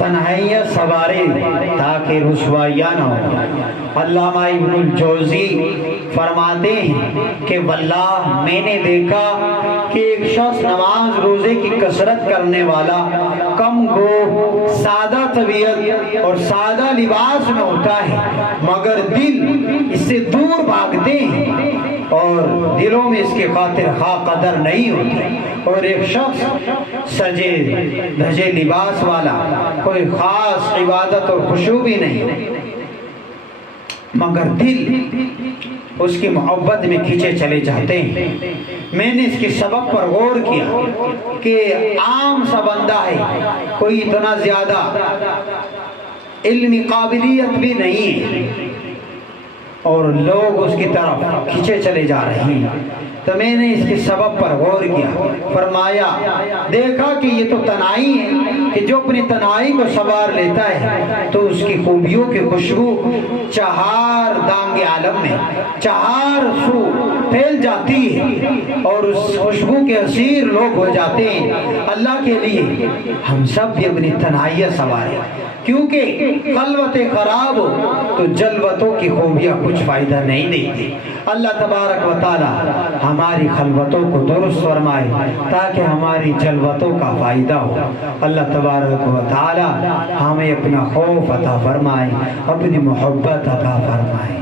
تنہائیاں سوارے تاکہ رسوائیاں نہ ہو۔ علامہ ابن الجوزی فرماتے ہیں کہ واللہ میں نے دیکھا کہ ایک شخص نماز روزے کی کثرت کرنے والا کم گو سادہ طبیعت اور سادہ لباس میں ہوتا ہے، مگر دل اس سے دور بھاگتے ہیں اور دلوں میں اس کے خاطر خواہ قدر نہیں ہوتی، اور ایک شخص سجے دھجے لباس والا، کوئی خاص عبادت اور خشوع بھی نہیں، مگر دل اس کی محبت میں کھینچے چلے جاتے ہیں۔ میں نے اس کے سبب پر غور کیا کہ عام سا بندہ ہے، کوئی اتنا زیادہ علمی قابلیت بھی نہیں ہے، اور لوگ اس کی طرف کھینچے چلے جا رہے ہیں۔ تو میں نے اس کے سبب پر غور کیا، فرمایا دیکھا کہ یہ تو تنہائی ہے کہ جو اپنی تنہائی کو سنوار لیتا ہے تو اس کی خوبیوں کی خوشبو چہار دانگ عالم میں چہار سو پھیل جاتی ہے، اور اس خوشبو کے اسیر لوگ ہو جاتے ہیں۔ اللہ کے لیے ہم سب بھی اپنی تنہائیاں سنواریں، کیونکہ خلوت خراب ہو تو جلوتوں کی خوبیاں کچھ فائدہ نہیں دیتی۔ اللہ تبارک و تعالی ہماری خلوتوں کو درست فرمائے تاکہ ہماری جلوتوں کا فائدہ ہو۔ اللہ تبارک و تعالی ہمیں اپنا خوف عطا فرمائے، اپنی محبت عطا فرمائے۔